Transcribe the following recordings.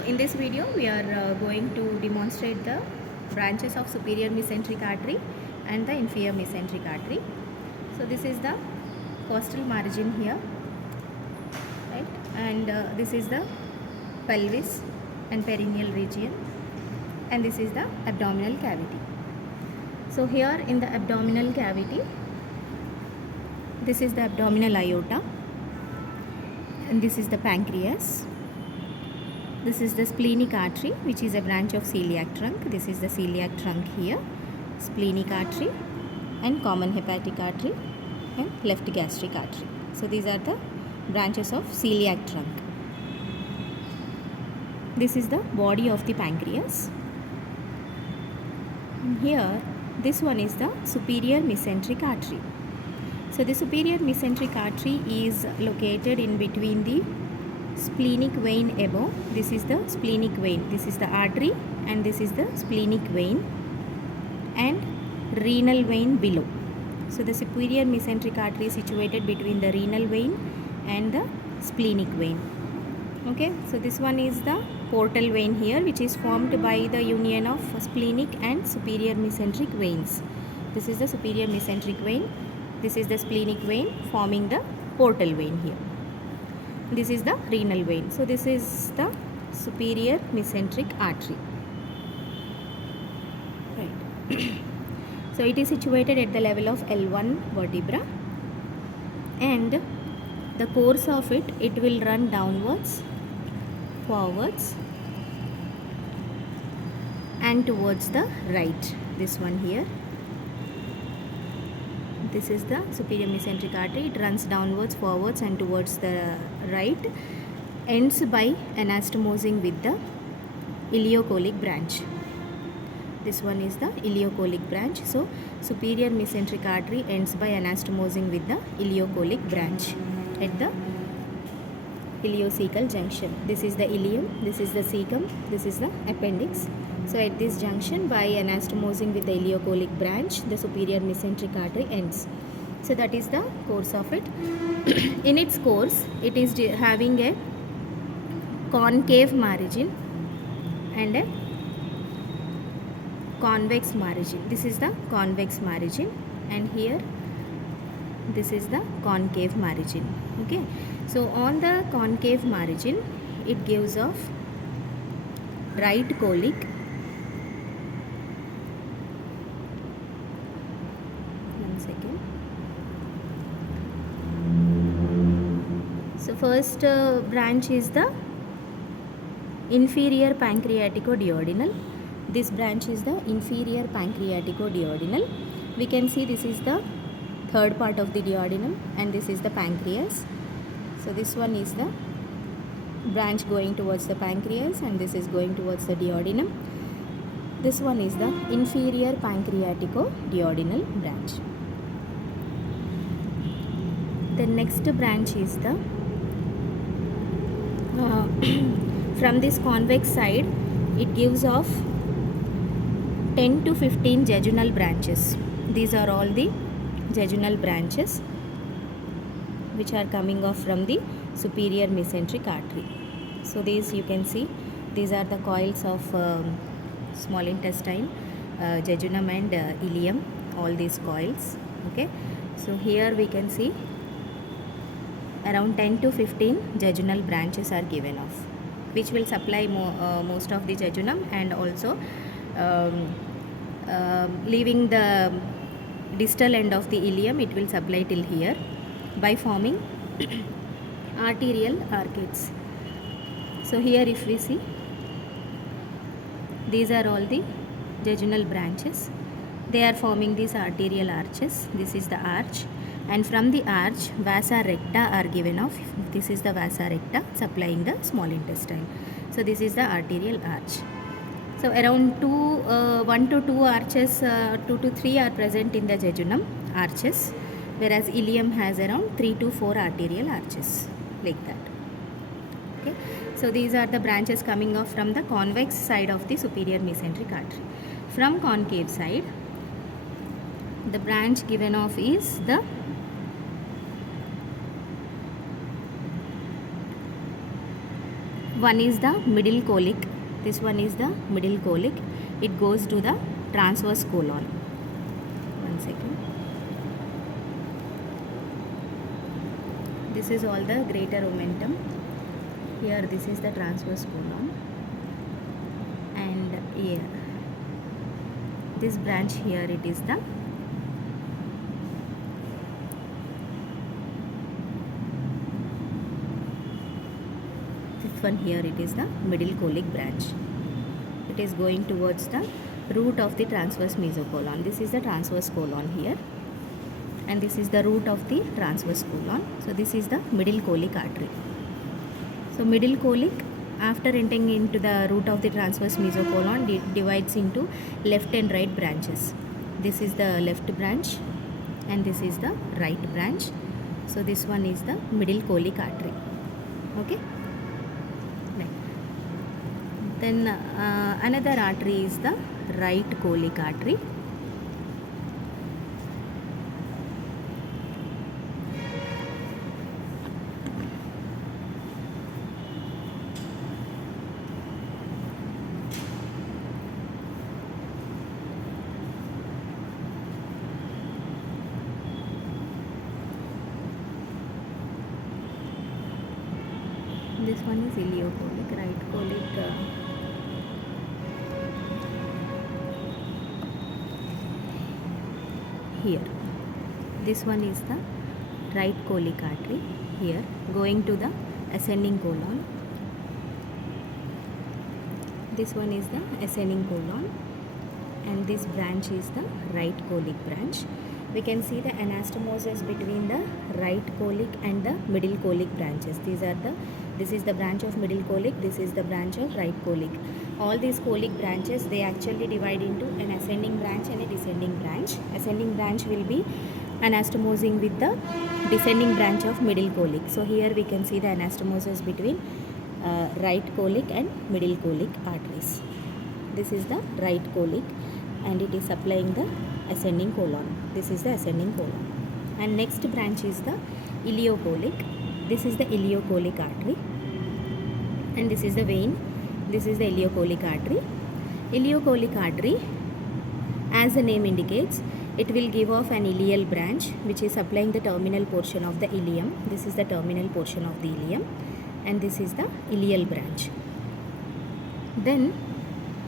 So in this video we are going to demonstrate the branches of superior mesenteric artery and the inferior mesenteric artery. So this is the costal margin here, right, and this is the pelvis and perineal region, and this is the abdominal cavity. So here in the abdominal cavity, this is the abdominal aorta, and this is the pancreas. This is the splenic artery, which is a branch of celiac trunk. This is the celiac trunk here, splenic artery, and common hepatic artery, and left gastric artery. So these are the branches of celiac trunk. This is the body of the pancreas. And here, this one is the superior mesenteric artery. So the superior mesenteric artery is located in between the splenic vein above. This is the splenic vein. This is the artery, and this is the splenic vein, and renal vein below. So the superior mesenteric artery is situated between the renal vein and the splenic vein. Okay, so this one is the portal vein here, which is formed by the union of splenic and superior mesenteric veins. This is the superior mesenteric vein. This is the splenic vein forming the portal vein here. This is the renal vein. So this is the superior mesenteric artery. Right. So it is situated at the level of L1 vertebra, and the course of it will run downwards, forwards, and towards the right. This one here. This is the superior mesenteric artery. It runs downwards, forwards, and towards the right. Ends by anastomosing with the ileocholic branch. This one is the ileocholic branch. So superior mesenteric artery ends by anastomosing with the ileocholic branch at the ileocecal junction. This is the ileum, this is the cecum, this is the appendix. So at this junction, by anastomosing with the ileocholic branch, the superior mesenteric artery ends. So that is the course of it. In its course, it is having a concave margin and a convex margin. This is the convex margin, and here this is the concave margin. Okay, so on the concave margin, it gives off right colic, So first branch is the inferior pancreatico-duodenal. This branch is the inferior pancreatico-duodenal. We can see this is the third part of the duodenum, and this is the pancreas. So this one is the branch going towards the pancreas, and this is going towards the duodenum. This one is the inferior pancreatico-duodenal branch. The next branch is the from this convex side, it gives off 10 to 15 jejunal branches. These are all the jejunal branches which are coming off from the superior mesenteric artery. So these you can see, these are the coils of small intestine, jejunum and ileum, all these coils. Okay, so here we can see around 10 to 15 jejunal branches are given off, which will supply most of the jejunum, and also leaving the distal end of the ileum, it will supply till here by forming arterial arcades. So here if we see, these are all the jejunal branches. They are forming these arterial arches. This is the arch, and from the arch, vasa recta are given off. This is the vasa recta supplying the small intestine. So this is the arterial arch. So around 1 to 2 arches, 2 to 3 are present in the jejunum arches, whereas ileum has around 3 to 4 arterial arches, like that. Okay, so these are the branches coming off from the convex side of the superior mesenteric artery. From concave side, the branch given off is the One is the middle colic. This one is the middle colic. It goes to the transverse colon. One second. This is all the greater omentum. Here this is the transverse colon, and here this branch here it is the one here it is the middle colic branch. It is going towards the root of the transverse mesocolon. This is the transverse colon here, and this is the root of the transverse colon. So this is the middle colic artery. So middle colic, after entering into the root of the transverse mesocolon, divides into left and right branches. This is the left branch and this is the right branch. So this one is the middle colic artery. Okay. Then another artery is the right colic artery. This one is ileocolic, right colic. Here this one is the right colic artery here, going to the ascending colon. This one is the ascending colon, and this branch is the right colic branch. We can see the anastomosis between the right colic and the middle colic branches. This is the branch of middle colic, this is the branch of right colic. All these colic branches, they actually divide into an ascending branch and a descending branch. Ascending branch will be anastomosing with the descending branch of middle colic. So here we can see the anastomosis between right colic and middle colic arteries. This is the right colic and it is supplying the ascending colon. This is the ascending colon. And next branch is the ileocolic. This is the ileocolic artery, and this is the vein. This is the ileocolic artery. Ileocolic artery, as the name indicates, it will give off an ileal branch which is supplying the terminal portion of the ileum. This is the terminal portion of the ileum, and this is the ileal branch. Then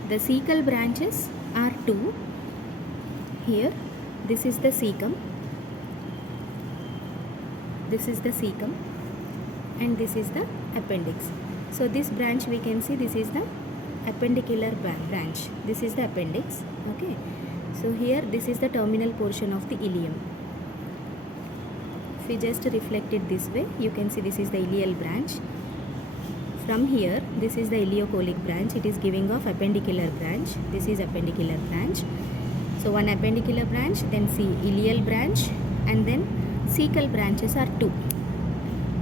the cecal branches are two. Here this is the cecum, this is the cecum, and this is the appendix. So this branch we can see, this is the appendicular branch. This is the appendix. Okay. So here this is the terminal portion of the ileum. If we just reflect it this way, you can see this is the ileal branch. From here, this is the ileocolic branch. It is giving off appendicular branch. This is appendicular branch. So one appendicular branch, then ileal branch, and then cecal branches are two.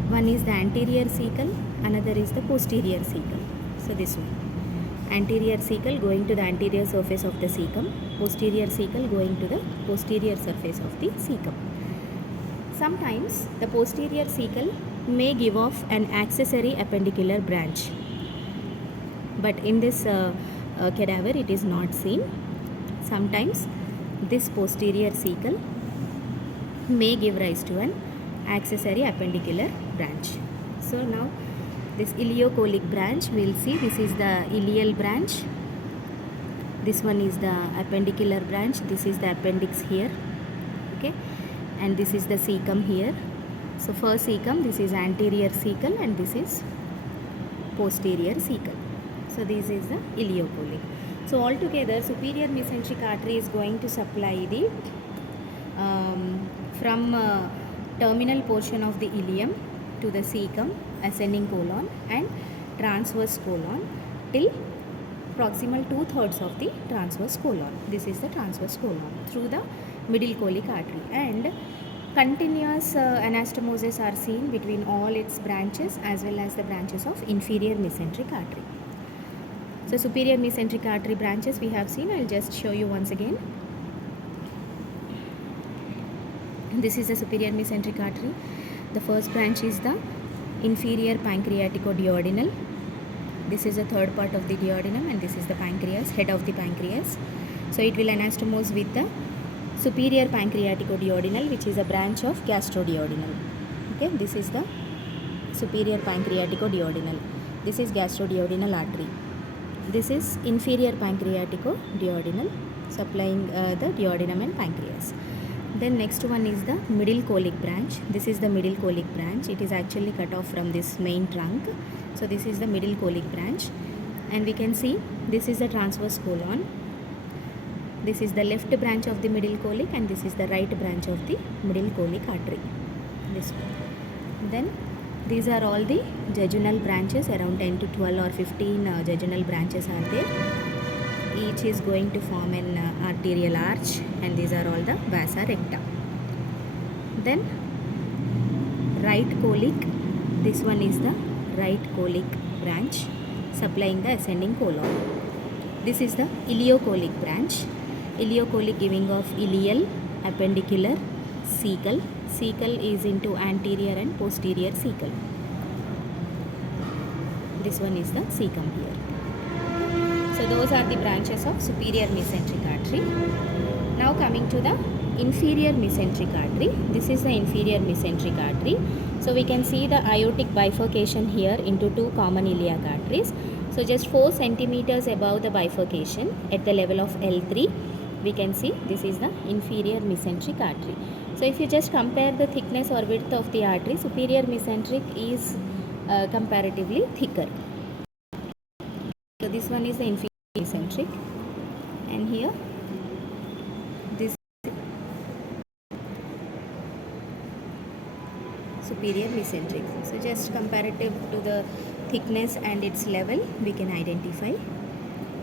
One is the anterior cecal, another is the posterior cecal. So this one, anterior cecal going to the anterior surface of the cecum, posterior cecal going to the posterior surface of the cecum. Sometimes the posterior cecal may give off an accessory appendicular branch, but in this cadaver it is not seen. Sometimes this posterior cecal may give rise to an accessory appendicular branch. So now this ileocolic branch, we will see this is the ileal branch, this one is the appendicular branch, this is the appendix here, okay, and this is the cecum here. So first cecum, this is anterior cecal and this is posterior cecal. So this is the ileocolic. So altogether superior mesenteric artery is going to supply the from terminal portion of the ileum to the cecum, ascending colon and transverse colon till proximal 2/3 of the transverse colon. This is the transverse colon through the middle colic artery, and continuous anastomosis are seen between all its branches as well as the branches of inferior mesenteric artery. So superior mesenteric artery branches we have seen. I will just show you once again. This is the superior mesenteric artery. The first branch is the inferior pancreaticoduodenal, This is the third part of the duodenum, and this is the pancreas, head of the pancreas. So it will anastomose with the superior pancreaticoduodenal, which is a branch of gastroduodenal. Okay, this is the superior pancreaticoduodenal. This is gastroduodenal artery. This is inferior pancreaticoduodenal, supplying the duodenum and pancreas. Then next one is the middle colic branch. This is the middle colic branch. It is actually cut off from this main trunk. So this is the middle colic branch, and we can see this is the transverse colon. This is the left branch of the middle colic, and this is the right branch of the middle colic artery. This one. Then these are all the jejunal branches. Around 10 to 12 or 15 jejunal branches are there. Each is going to form an arterial arch, and these are all the vasa recta. Then right colic. This one is the right colic branch, supplying the ascending colon. This is the ileocolic branch. Ileocolic giving of ileal, appendicular, cecal. Cecal is into anterior and posterior cecal. This one is the cecum here. So those are the branches of superior mesenteric artery. Now coming to the inferior mesenteric artery. This is the inferior mesenteric artery. So we can see the aortic bifurcation here into two common iliac arteries. So just 4 centimeters above the bifurcation at the level of L3, we can see this is the inferior mesenteric artery. So if you just compare the thickness or width of the artery, superior mesenteric is comparatively thicker. So this one is the inferior mesenteric, and here this superior mesenteric. So just comparative to the thickness and its level, we can identify.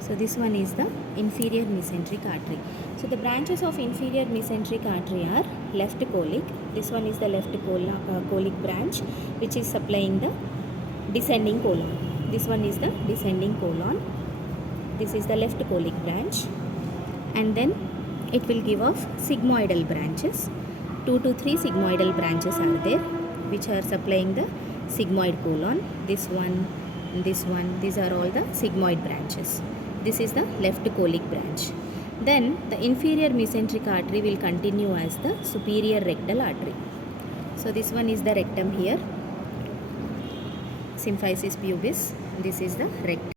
So this one is the inferior mesenteric artery. So the branches of inferior mesenteric artery are left colic. This one is the left colic branch, which is supplying the descending colon. This one is the descending colon. This is the left colic branch, and then it will give off sigmoidal branches. 2 to 3 sigmoidal branches are there, which are supplying the sigmoid colon. This one, these are all the sigmoid branches. This is the left colic branch. Then the inferior mesenteric artery will continue as the superior rectal artery. So this one is the rectum here, symphysis pubis. This is the rectum.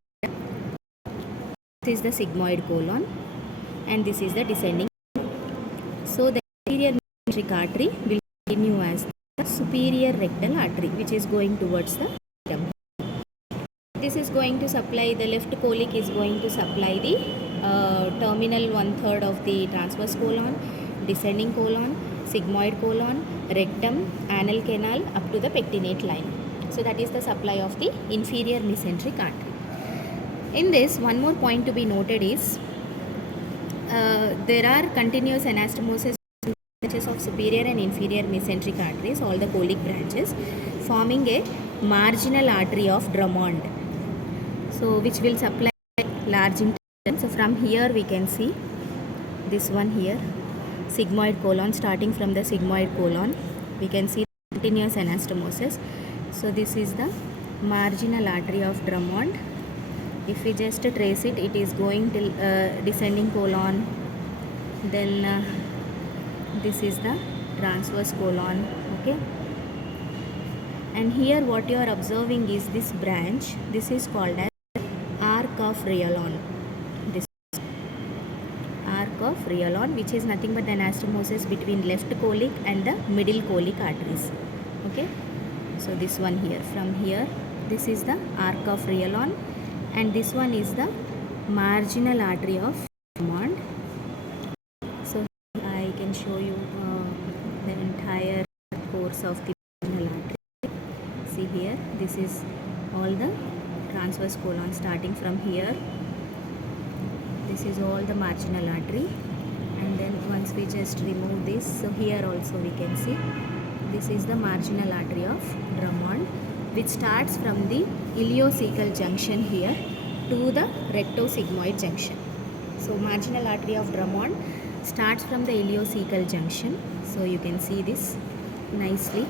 This is the sigmoid colon, and this is the descending. So the inferior mesenteric artery will continue as the superior rectal artery, which is going towards the rectum. This is going to supply, the left colic is going to supply the terminal 1/3 of the transverse colon, descending colon, sigmoid colon, rectum, anal canal up to the pectinate line. So that is the supply of the inferior mesenteric artery. In this, one more point to be noted is there are continuous anastomosis branches of superior and inferior mesenteric arteries, all the colic branches, forming a marginal artery of Drummond. So which will supply large intestine. So from here we can see this one here, sigmoid colon. Starting from the sigmoid colon, we can see continuous anastomosis. So this is the marginal artery of Drummond. If we just trace it, it is going till descending colon. Then this is the transverse colon. Okay. And here what you are observing is this branch. This is called as arc of Raynaud. This arc of Raynaud, which is nothing but the anastomosis between left colic and the middle colic arteries. Okay. So this one here, from here, this is the arc of Raynaud, and this one is the marginal artery of Drummond. So I can show you the entire course of the marginal artery. See here, this is all the transverse colon starting from here. This is all the marginal artery, and then once we just remove this, so here also we can see this is the marginal artery of Drummond, which starts from the ileocecal junction here to the rectosigmoid junction. So marginal artery of Drummond starts from the ileocecal junction. So you can see this nicely,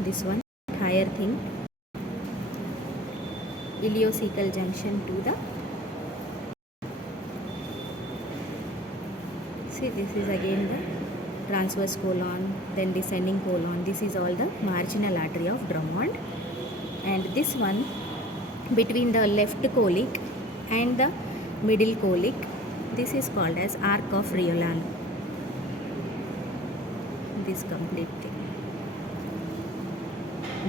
this one entire thing. ileocecal junction to the, see, this is again the transverse colon, then descending colon. This is all the marginal artery of Drummond. And this one between the left colic and the middle colic, this is called as arc of Riolan. This complete thing.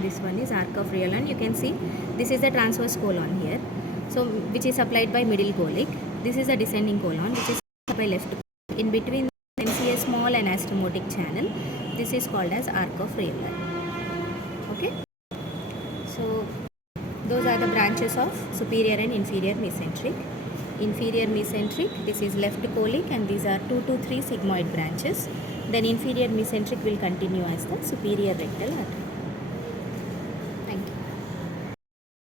This one is arc of Riolan. You can see this is the transverse colon here, so which is supplied by middle colic. This is a descending colon which is supplied by left colic. In between you can see a small anastomotic channel. This is called as arc of Riolan. Okay, so those are the branches of superior and inferior mesenteric. Inferior mesenteric, this is left colic, and these are 2 to 3 sigmoid branches. Then inferior mesenteric will continue as the superior rectal artery.